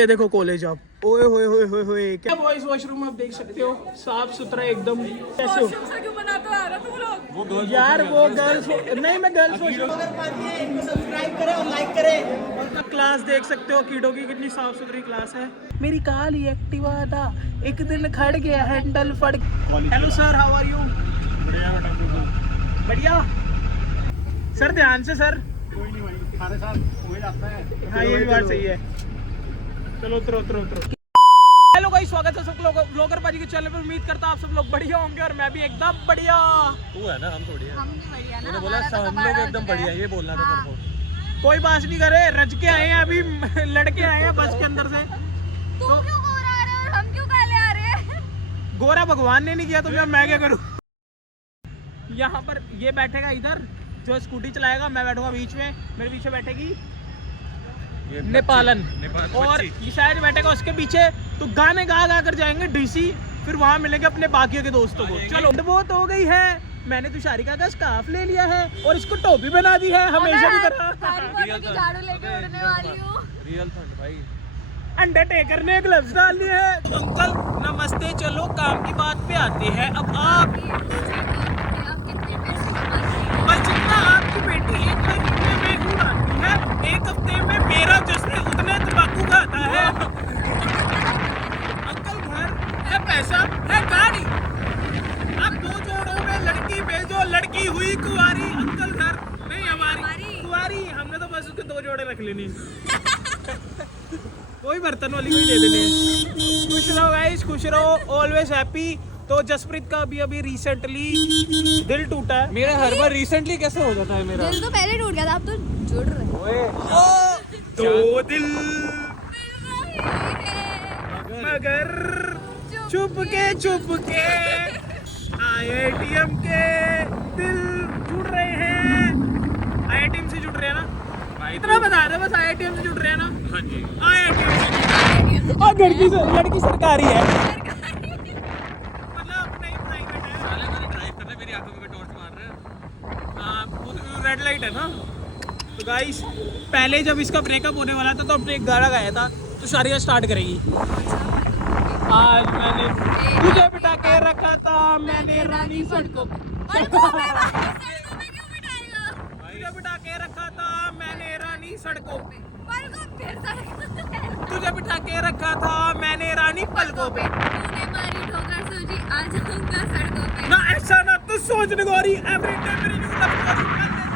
ये देखो कॉलेज आप, ओए होए होए होए होए, क्या बॉयज वॉशरूम आप देख सकते हो, साफ सुथरा एकदम। कैसे हो क्यों बनाते हो तुम लोग? यार वो गर्ल्स नहीं, मैं गर्ल्स वॉशरूम सब्सक्राइब करें और लाइक करें। क्लास देख सकते हो कीडो की, कितनी साफ सुथरी क्लास है। मेरी काली एक्टिवा था एक दिन खड़ गया हैंडल फट। Hello sir, how are you? बढ़िया सर, ध्यान से सर। कोई नहीं भाई, हमारे साथ हो जाता है। हाँ ये भी बात सही है। चलो उतरो उतरो उतरो। हेलो गाइस, स्वागत है सब लोग व्लॉगर पाजी के चैनल पर। उम्मीद करता हूं आप सब लोग बढ़िया होंगे और मैं भी एकदम बढ़िया। तू है ना, हम थोड़ी है। हम नहीं बढ़िया ना, तूने बोला हम लोग एकदम बढ़िया, ये बोलना था तेरे को। कोई बात नहीं करे, रज के आए हैं अभी, लड़के आए हैं बस के अंदर से। तुम क्यों गोरा आ रहे हो और हम क्यों काले आ रहे हैं? गोरा भगवान ने नहीं किया तो मैं क्या करूं। यहाँ पर ये बैठेगा इधर, जो स्कूटी चलाएगा, मैं बैठूंगा बीच में, मेरे पीछे बैठेगी नेपालन, और ये शायद बैठेगा उसके पीछे। तो गाने गा गा कर जाएंगे डीसी, फिर वहां मिलेंगे अपने बाकी के दोस्तों को। चलो वो तो हो गई है, मैंने तुषारिका का स्कार्फ ले लिया है और इसको टोपी बना दी है हमेशा की तरह। झाड़ू लेके उड़ने वाली हूँ। रियल ठंड भाई। अंडरटेकर ने ग्लव्स डाल लिए है। अंकल नमस्ते, चलो काम की बात पे आते हैं। अब आप और जितना आपकी बेटी एक महीने में उड़ाती है, एक हफ्ते में मेरा जश्न उतने तंबाकू खाता है। अंकल घर है, पैसा है, गाड़ी। अब दो जोड़ों में लड़की भेजो, लड़की हुई कुंवारी। अंकल घर नहीं, हमारी कुंवारी, हमने तो बस उसके दो जोड़े रख लेनी। कोई बर्तन वाली भी ले देने। खुश रहो गाइस, खुश रहो, ऑलवेज हैप्पी। तो जसप्रीत का अभी रिसेंटली दिल टूटा है। मेरा हर बार रिसेंटली कैसे हो जाता है मेरा? दिल तो पहले टूट गया था, अब तो जुड़ रहे हैं। दो दिल मगर चुप के IITM के दिल जुड़ रहे हैं। IITM से जुड़ रहे हैं ना, इतना बता दे बस, IITM से जुड़ रहे हैं ना। हाँ जी। IITM और लड़की सरकारी है, मतलब नहीं प्राइवेट है। साले मैंने ड्राइव करना, मेरी आंखों में टॉर्च मार रहे हैं। हाँ रेड लाइट है ना। तो गाइस पहले जब इसका ब्रेकअप होने वाला था तो अपने एक गाना गाया था, तो शारिया स्टार्ट करेगी। आज मैंने तुझे बिठा के रखा था, मैंने रानी सड़कों पे तुझे बिठा के रखा था, मैंने रानी सड़कों पे तुझे बिठा के रखा था, मैंने रानी पलकों पे। ना ऐसा ना तू सोच गोरी, एवरी डे मेरी न्यू लव स्टोरी,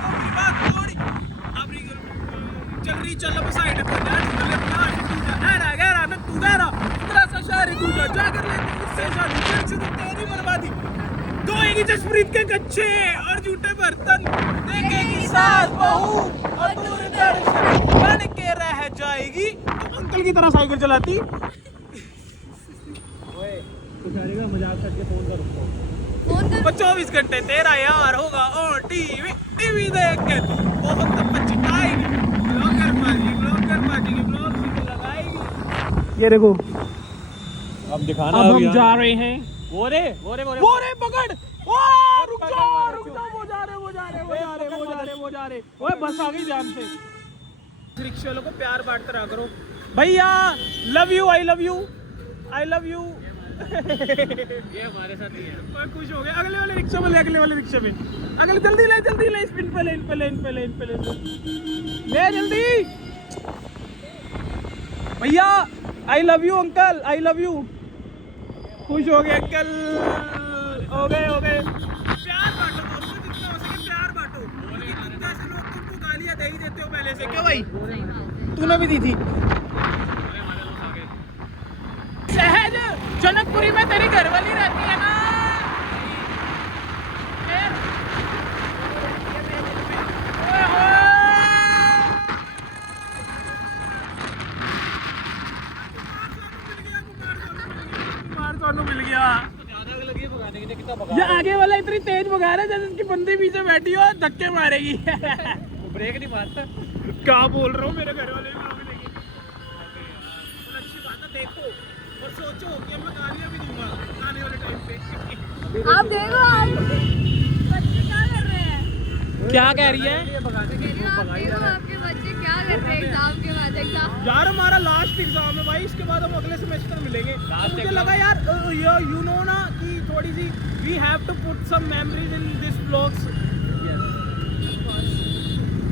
मेरी बात थोड़ी अबरी चल रही, चल अब साइड पे जा, ऐरा गैरा न तू गैरा, तेरा सा शायरी तू जा कर ले उससे शादी, तेरे से तो तेरी बर्बादी। धोएगी जसप्रीत के कच्चे और झूठे बर्तन, देखेगी सास बहू और दूर दर्शन बन के रह जाएगी। तो अंकल की तरह साइकिल चलाती। ओए तुषारिका मजाक करके फोन कर उसको। 24 घंटे तेरा यार होगा और टीवी देख के बहुत पछताएगी। ब्लॉगर बाजी की ब्लॉग लगाएगी। ये देखो अब दिखाना, अब हम जा रहे हैं। वो रे पकड़। ओ रुक जा, वो जा रहे। ओए बस आ गई जान से। रिक्शे वालों को प्यार बांटते रहा करो भैया। Love you, I love you. ये हमारे साथ ही है। मैं खुश हो गया। अगले वाले रिक्शे में अगले जल्दी ले स्पिन पे ले जल्दी। भैया I love you uncle, I love you. खुश हो गए अंकल, हो गए। प्यार बांटो दोस्तों, जितना हो सके प्यार बांटो। तुम जैसे लोग तुमको गालियां दे ही देते हो पहले से, क्यों भाई? तूने भी दी थी। सहज जनकपुरी में तेरी घरवाली रहती है ना। मिल गया। ये आगे वाला इतनी तेज भगा रहा है जैसे उसकी बंदी पीछे बैठी हो, धक्के मारेगी। ब्रेक नहीं मारता। क्या बोल रहा हूँ, मेरे घर वाले भी लोग अच्छी बात है। देखो और सोचो कि मैं गालियाँ भी दूंगा आने वाले टाइम पे। आप देखो बच्चे क्या कर रहे हैं? क्या कह रही है? आप देखो आपके बच्चे क्या कर रहे हैं एग्जाम के बाद? एग्जाम यार हमारा लास्ट एग्जाम है भाई, इसके बाद हम अगले सेमेस्टर मिलेंगे। मुझे लगा यार यू नो ना कि थोड़ी सी we have to put some memories in this vlogs.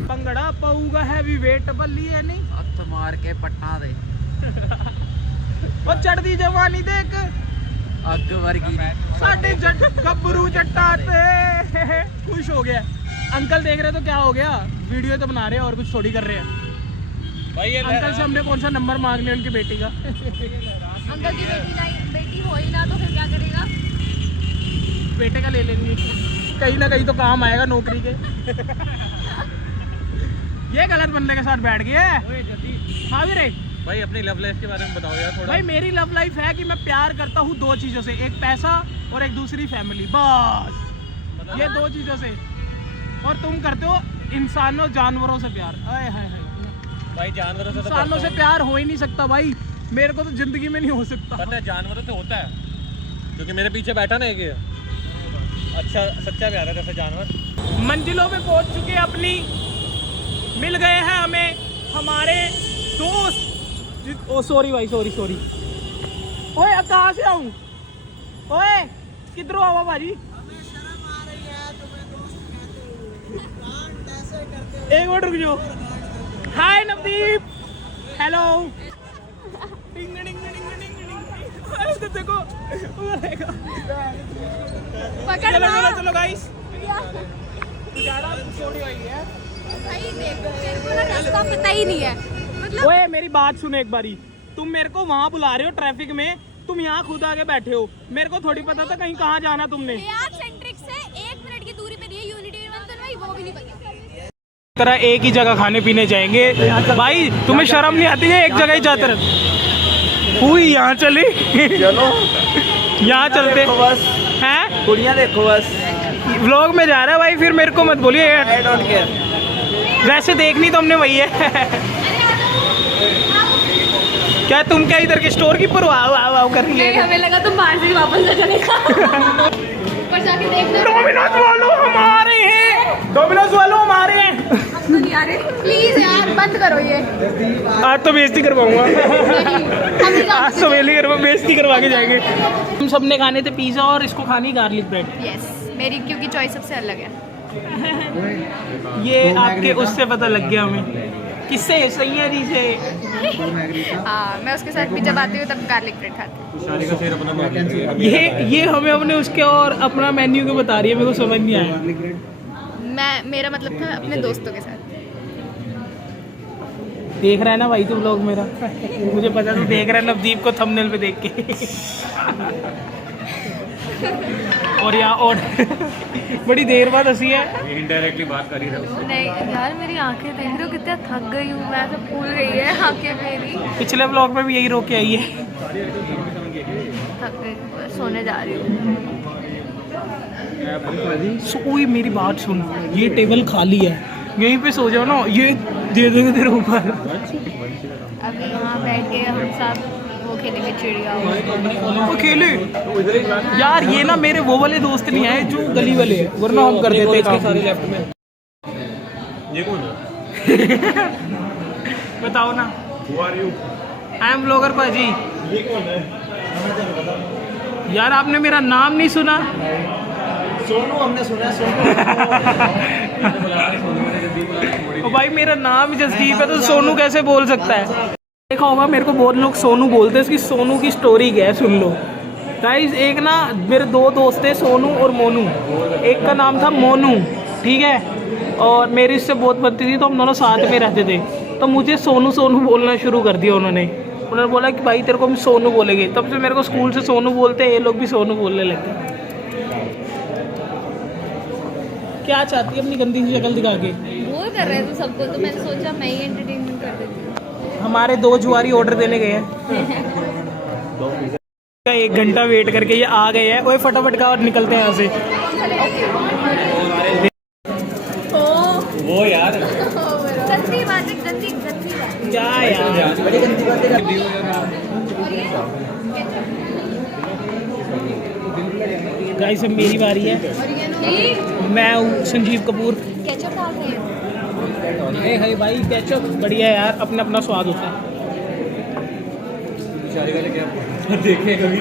पंगड़ा पाऊगा heavy weight बल्ली है नहीं हथ मार के पट्टा दे ਉਹ ਚੜਦੀ ਜਵਾਨੀ ਦੇਖ ਅੱਗ ਵਰਗੀ ਸਾਡੇ ਜੱਟ ਗੱਭਰੂ ਜੱਟਾਂ ਤੇ खुश हो गया। अंकल देख रहे तो क्या हो गया, वीडियो तो बना रहे हैं और कुछ थोड़ी कर रहे हैं भाई। ये अंकल से हमने कौन सा नंबर मांगने उनकी बेटी का। अंकल की बेटी हो ही ना तो फिर क्या करेगा? बेटे का ले लेंगे, कहीं ना कहीं तो काम आएगा नौकरी के। ये गलत बंदे के साथ बैठ गए। हाँ भी रे भाई अपनी लव लाइफ के बारे में बताओ यार थोड़ा। भाई मेरी लव लाइफ है कि मैं प्यार करता हूँ दो चीज़ों से, एक पैसा और एक दूसरी फैमिली, बस ये दो चीज़ों से। और तुम करते हो इंसानों जानवरों से प्यार। आए हाय हाय भाई जानवरों से तो इंसानों से प्यार हो ही नहीं सकता भाई, मेरे को तो जिंदगी में नहीं हो सकता। पता है जानवरों से होता है, क्योंकि मेरे पीछे बैठा ना एक अच्छा सच्चा प्यार है जैसे जानवर। मंजिलों पे पहुंच चुके अपनी, मिल गए हैं हमें हमारे दोस्त। ओ सॉरी भाई, सॉरी। ओए अब कहाँ से आऊँ? ओए किधरों आवा भाजी? एक मिनट रुक जाओ। हाय नवदीप, हेलो। देखो चलो गाइस, भाई देखो मेरे को ना रास्ता पता ही नहीं है, मतलब ओए मेरी बात सुनो एक बारी, तुम मेरे को वहाँ बुला रहे हो ट्रैफिक में, तुम यहाँ खुद आके बैठे हो, मेरे को थोड़ी पता था कहीं कहाँ जाना तुमने। यार सेंट्रिक से 1 मिनट की दूरी पे दिए यूनिटी भाई, वो भी नहीं पता। तरह एक ही जगह खाने पीने जाएंगे भाई, तुम्हें शर्म नहीं आती है? एक जगह ही जाते रहे हुई, यहाँ चले चलो यहाँ चलते बस हैं। कुड़ियाँ देखो बस, व्लॉग में जा रहा है भाई, फिर मेरे को मत बोलिए। I don't care. वैसे देखनी तो हमने वही है। क्या तुम क्या इधर के स्टोर कीपर वाव कर रही है? हमें लगा तुम बाहर से वापस आ जाने का। ऊपर जाके देखना। डोमिनोज वालों हमारे हैं, डोमिनोज वालों हमारे हैं। हम तो नहीं आ रहे, प्लीज यार बंद करो ये। आज तो बेइज्जती करवाऊंगा। नहीं, आज तो बेइज्जती करवा के जाएंगे। हम सबने खाने थे पिज्जा और इसको खानी गार्लिक ब्रेड। यस, मेरी क्योंकि चॉइस सबसे अलग है। ये आपके उससे पता लग गया हमें, किससे? सैया जी से। हाँ, मैं उसके साथ भी जब आती हूँ तब गार्लिक ब्रेड खाती हूँ। ये हमें अपने उसके और अपना मेन्यू को बता रही है, मेरे को समझ नहीं आया। मेरा मतलब था अपने दोस्तों के साथ। देख रहा है ना भाई तू व्लॉग मेरा? मुझे पता तू देख रहा है नवदीप को थंबनेल पे देख के। और यहाँ और बड़ी देर बाद हंसी है। इनडायरेक्टली बात कर ही रहे हो। नहीं यार, मेरी आंखें देख रहे हो कितना थक गई हूँ मैं, तो फूल गई है आंखें मेरी। पिछले व्लॉग में भी यही रोक के आई है। थक गई, सोने जा रही हूँ। ओए मेरी बात सुन, ये टेबल खाली है, यहीं पे सो जाओ ना, ये दे देंगे तेरे ऊपर। अभी यहाँ बैठ के हम सब वो खेलेंगे चिड़िया। वो खेले यार, ये ना मेरे वो वाले दोस्त नहीं आए जो गली वाले हैं, वरना हम कर देते काम। सारे लेफ्ट में। ये कौन है? बताओ ना। आई एम ब्लॉगर पाजी। ये कौन है? यार आपने मेरा नाम नहीं सुना? सोनू हमने सुना, सोनू। ओ भाई मेरा नाम जसदीप है तो सोनू कैसे बोल सकता है? देखा होगा मेरे को बहुत लोग सोनू बोलते हैं, इसकी सोनू की स्टोरी क्या है सुन लो गाइस। एक ना मेरे दो दोस्त थे, सोनू और मोनू। एक का नाम था मोनू, ठीक है, और मेरी इससे बहुत बनती थी तो हम दोनों साथ में रहते थे। तो मुझे सोनू सोनू बोलना शुरू कर दिया उन्होंने बोला कि भाई तेरे को हम सोनू बोलेंगे। तब से मेरे को स्कूल से सोनू बोलते हैं, ये लोग भी सोनू बोलने लगे। क्या चाहती है अपनी गंदी सी शक्ल दिखा के? बोर कर रहे थे सबको, तो मैंने सोचा मैं ही एंटरटेनमेंट कर देती हूँ। हमारे 2 जुआरी ऑर्डर देने गए हैं। 1 घंटा वेट करके ये आ गए हैं। ओए फटाफट का और निकलते हैं यहाँ से। वो यार गंदी बात है, गंदी बात है। क्या यार बड़ी गंदी बात है। गाइस अब मेरी बारी है। मैं हूँ संजीव कपूर। केचप डाल रहे हैं। नहीं भाई भाई केचप बढ़िया है यार, अपना अपना स्वाद होता है। देखे कभी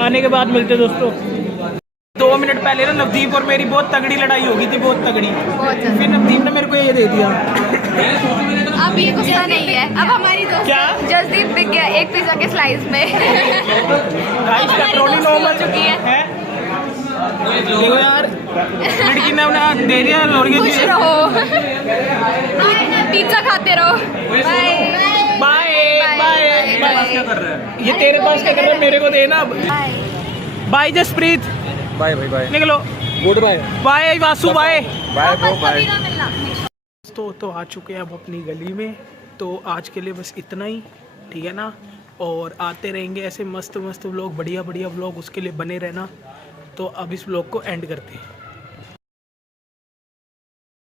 आने के बाद मिलते दोस्तों। 2 मिनट पहले ना नवदीप और मेरी बहुत तगड़ी लड़ाई हो गई थी, बहुत तगड़ी। बहुत ज़्यादा। फिर नवदीप ने मेरे को ये दे दिया। अब ये गुस्सा नहीं है, अब हमारी दोस्त क्या? जसदीप बिक गया एक पिज्जा के स्लाइस में। राइस पेपरोनी नॉर्मल चुकी है। देखो यार लड़की ने उन्हें दे दिया। खुश रहो, पिज्जा खाते रहो। Bye bye bye. क्या कर रहा है? ये तेरे पास क्या कर रहा है, मेरे को देना। बाय। बाय जसप्रीत, बाय भाई बाय, निकलो। Good bye. Bye Vasu, bye. Bye bro bye. तो आ चुके हैं अब अपनी गली में। तो आज के लिए बस इतना ही, ठीक है ना। और आते रहेंगे ऐसे मस्त मस्त व्लॉग, बढ़िया बढ़िया व्लॉग, उसके लिए बने रहना। तो अब इस व्लॉग को एंड करते हैं।